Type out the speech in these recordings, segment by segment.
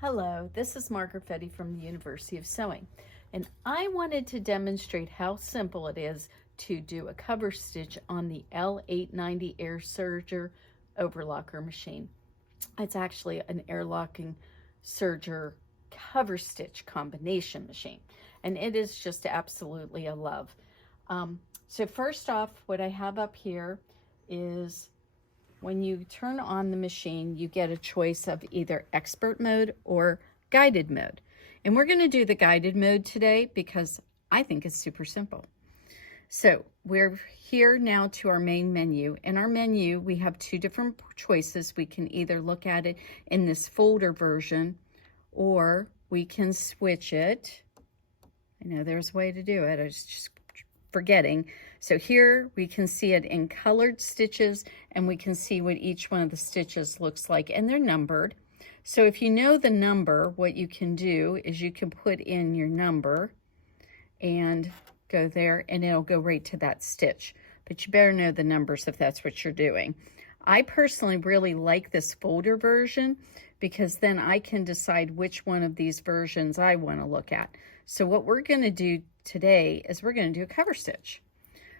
Hello, this is Margaret Fetty from the University of Sewing, and I wanted to demonstrate how simple it is to do a cover stitch on the L890 Air Serger Overlocker machine. It's actually an airlocking Serger cover stitch combination machine, and it is just absolutely a love. So first off, what I have up here is when you turn on the machine, you get a choice of either expert mode or guided mode. And we're going to do the guided mode today because I think it's super simple. So we're here now to our main menu. In our menu, we have two different choices. We can either look at it in this folder version, or we can switch it. I know there's a way to do it. I was just forgetting. So here we can see it in colored stitches, and we can see what each one of the stitches looks like, and they're numbered. So if you know the number, what you can do is you can put in your number and go there, and it'll go right to that stitch. But you better know the numbers if that's what you're doing. I personally really like this folder version because then I can decide which one of these versions I want to look at. So what we're going to do today is we're going to do a cover stitch.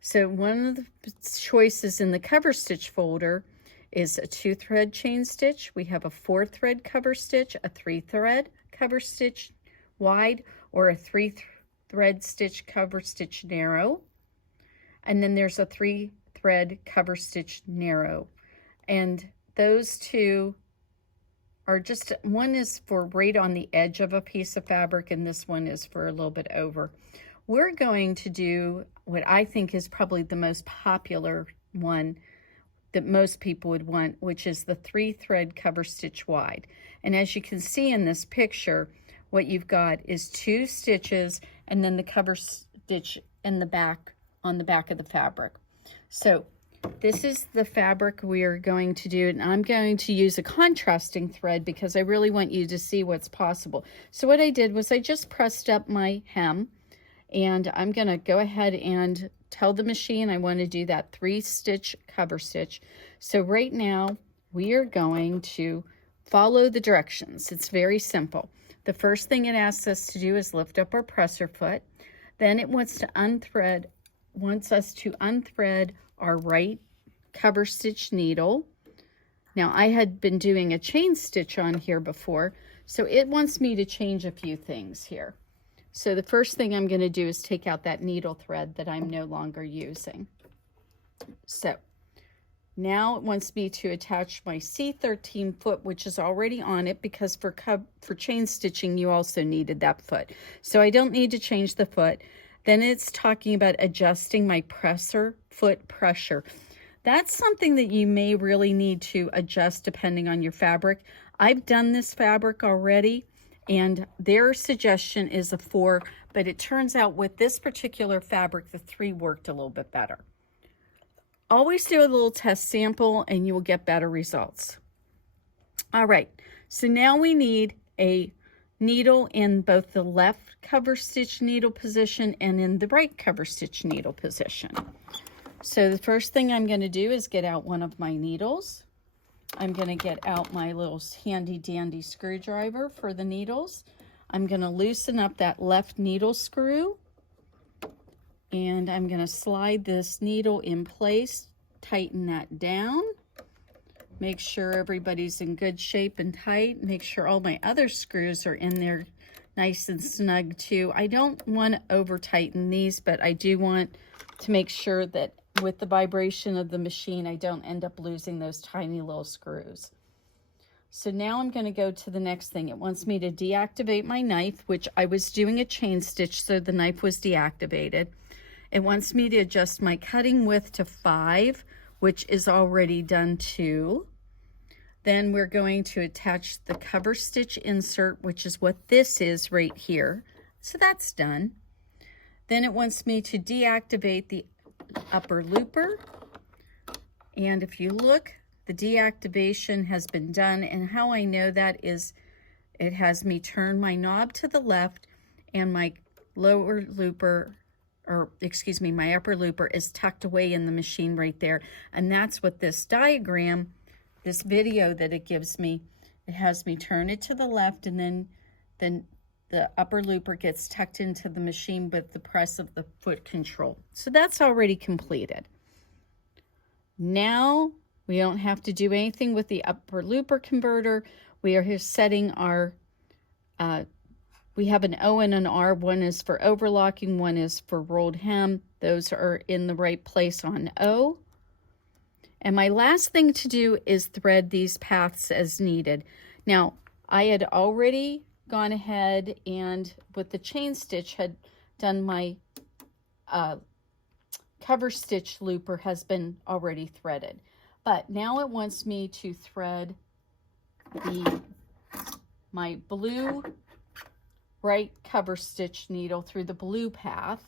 So one of the choices in the cover stitch folder is a 2-thread chain stitch. We have a 4-thread cover stitch, a 3-thread cover stitch wide, or a 3-thread stitch cover stitch narrow. And then there's a 3-thread cover stitch narrow. And those two are just, one is for right on the edge of a piece of fabric, and this one is for a little bit over. We're going to do what I think is probably the most popular one that most people would want, which is the 3-thread cover stitch wide. And as you can see in this picture, what you've got is 2 stitches and then the cover stitch in the back, on the back of the fabric. So this is the fabric we are going to do, and I'm going to use a contrasting thread because I really want you to see what's possible. So what I did was I just pressed up my hem, and I'm going to go ahead and tell the machine I want to do that 3-stitch cover stitch. So right now we are going to follow the directions. It's very simple. The first thing it asks us to do is lift up our presser foot. Then it wants us to unthread our right cover stitch needle. Now I had been doing a chain stitch on here before, so it wants me to change a few things here. So the first thing I'm going to do is take out that needle thread that I'm no longer using. So now it wants me to attach my C13 foot, which is already on it, because for chain stitching you also needed that foot. So I don't need to change the foot. Then it's talking about adjusting my presser foot pressure. That's something that you may really need to adjust depending on your fabric. I've done this fabric already, and their suggestion is a 4, but it turns out with this particular fabric, the 3 worked a little bit better. Always do a little test sample and you will get better results. All right, so now we need a needle in both the left cover stitch needle position and in the right cover stitch needle position. So the first thing I'm going to do is get out one of my needles. I'm going to get out my little handy dandy screwdriver for the needles. I'm going to loosen up that left needle screw, and I'm going to slide this needle in place, tighten that down. Make sure everybody's in good shape and tight. Make sure all my other screws are in there nice and snug too. I don't want to over tighten these, but I do want to make sure that with the vibration of the machine, I don't end up losing those tiny little screws. So now I'm going to go to the next thing. It wants me to deactivate my knife, which I was doing a chain stitch, so the knife was deactivated. It wants me to adjust my cutting width to 5, which is already done too. Then we're going to attach the cover stitch insert, which is what this is right here. So that's done. Then it wants me to deactivate the upper looper. And if you look, the deactivation has been done. And how I know that is it has me turn my knob to the left, and my lower looper, or excuse me, my upper looper is tucked away in the machine right there. And that's what this diagram, this video that it gives me, it has me turn it to the left, and then the upper looper gets tucked into the machine with the press of the foot control. So that's already completed. Now we don't have to do anything with the upper looper converter. We are here setting our, we have an O and an R. One is for overlocking, one is for rolled hem. Those are in the right place on O. And my last thing to do is thread these paths as needed. Now, I had already gone ahead and with the chain stitch had done my cover stitch looper has been already threaded. But now it wants me to thread my blue right cover stitch needle through the blue path.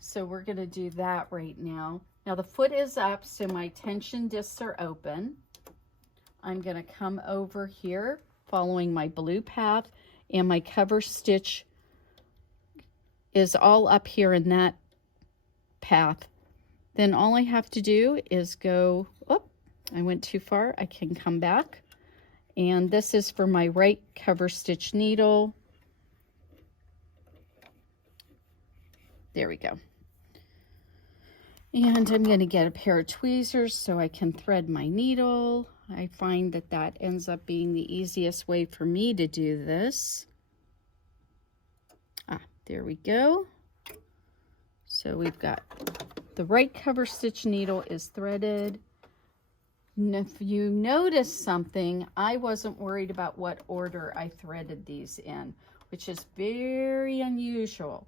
So we're going to do that right now. Now the foot is up, so my tension discs are open. I'm going to come over here following my blue path, and my cover stitch is all up here in that path. Then all I have to do is go, oh, I went too far. I can come back. And this is for my right cover stitch needle. There we go. And I'm going to get a pair of tweezers so I can thread my needle. I find that that ends up being the easiest way for me to do this. There we go. So we've got the right cover stitch needle is threaded. And if you notice something, I wasn't worried about what order I threaded these in, which is very unusual.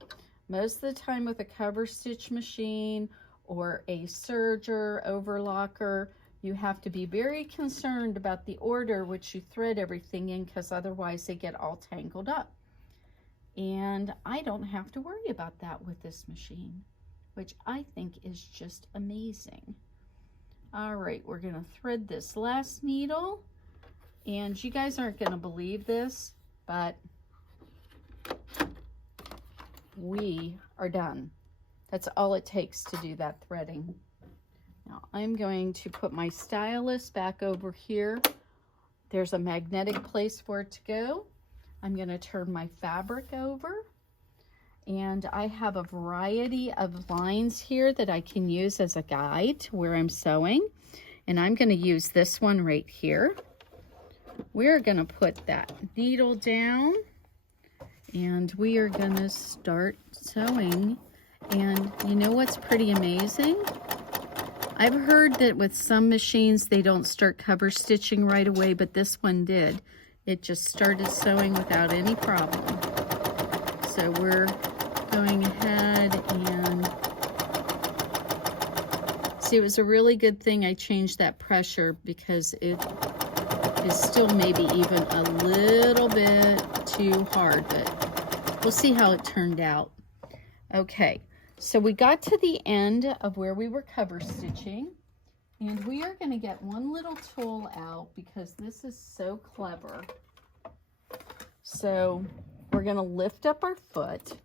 Most of the time with a cover stitch machine or a serger, overlocker, you have to be very concerned about the order which you thread everything in, because otherwise they get all tangled up. And I don't have to worry about that with this machine, which I think is just amazing. All right, we're going to thread this last needle, and you guys aren't going to believe this, but we are done. That's all it takes to do that threading. Now I'm going to put my stylus back over here. There's a magnetic place for it to go. I'm going to turn my fabric over, and I have a variety of lines here that I can use as a guide to where I'm sewing, and I'm going to use this one right here. We're going to put that needle down, and we are going to start sewing. And you know what's pretty amazing? I've heard that with some machines they don't start cover stitching right away, but this one did. It just started sewing without any problem. So we're going ahead and see, it was a really good thing I changed that pressure, because it is still maybe even a little bit too hard, but we'll see how it turned out. Okay, so we got to the end of where we were cover stitching, and we are going to get one little tool out because this is so clever. So we're going to lift up our foot,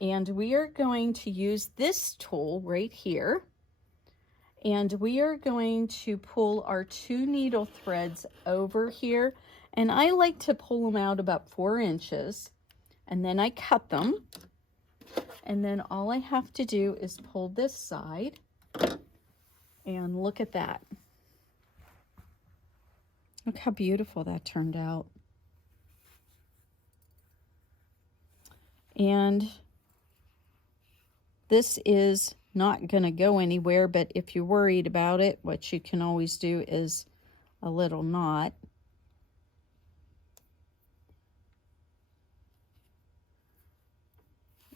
and we are going to use this tool right here, and we are going to pull our 2 needle threads over here, and I like to pull them out about 4 inches, and then I cut them, and then all I have to do is pull this side, and look at that. Look how beautiful that turned out. And this is not going to go anywhere, but if you're worried about it, what you can always do is a little knot.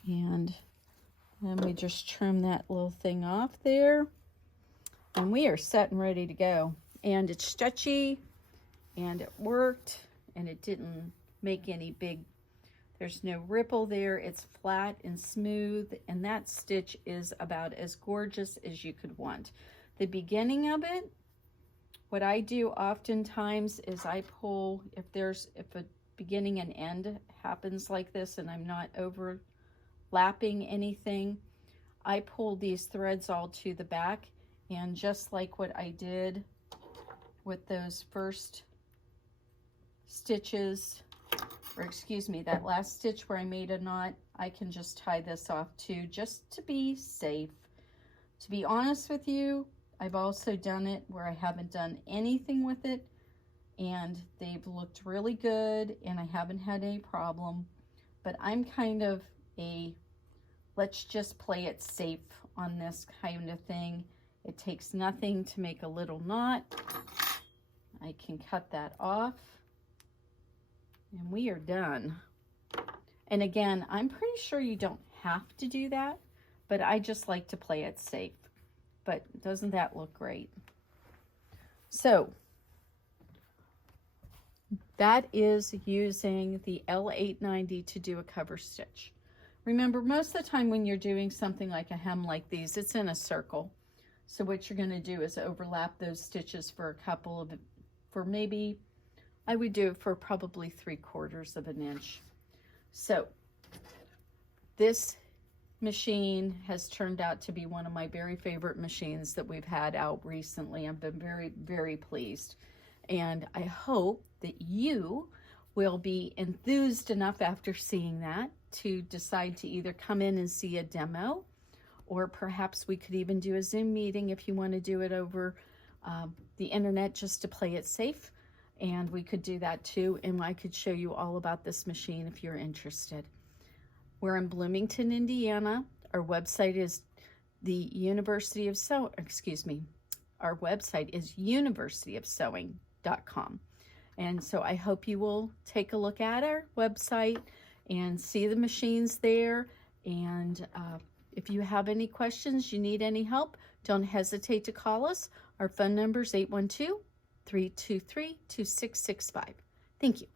And then we just trim that little thing off there. And we are set and ready to go. And it's stretchy, and it worked, and it didn't make any big, there's no ripple there. It's flat and smooth, and that stitch is about as gorgeous as you could want. The beginning of it, what I do oftentimes is I pull, if a beginning and end happens like this and I'm not overlapping anything, I pull these threads all to the back. And just like what I did with those first stitches, or excuse me, that last stitch where I made a knot, I can just tie this off too, just to be safe. To be honest with you, I've also done it where I haven't done anything with it, and they've looked really good, and I haven't had any problem. But I'm kind of a, let's just play it safe on this kind of thing. It takes nothing to make a little knot. I can cut that off, and we are done. And again, I'm pretty sure you don't have to do that, but I just like to play it safe. But doesn't that look great? So that is using the L890 to do a cover stitch. Remember, most of the time when you're doing something like a hem like these, it's in a circle. So what you're going to do is overlap those stitches for a couple of, for maybe, I would do it for probably 3/4 of an inch. So this machine has turned out to be one of my very favorite machines that we've had out recently. I've been very, very pleased. And I hope that you will be enthused enough after seeing that to decide to either come in and see a demo, or perhaps we could even do a Zoom meeting if you want to do it over the internet just to play it safe. And we could do that too, and I could show you all about this machine if you're interested. We're in Bloomington, Indiana. Our website is our website is universityofsewing.com. And so I hope you will take a look at our website and see the machines there. And if you have any questions, you need any help, don't hesitate to call us. Our phone number is 812-323-2665. Thank you.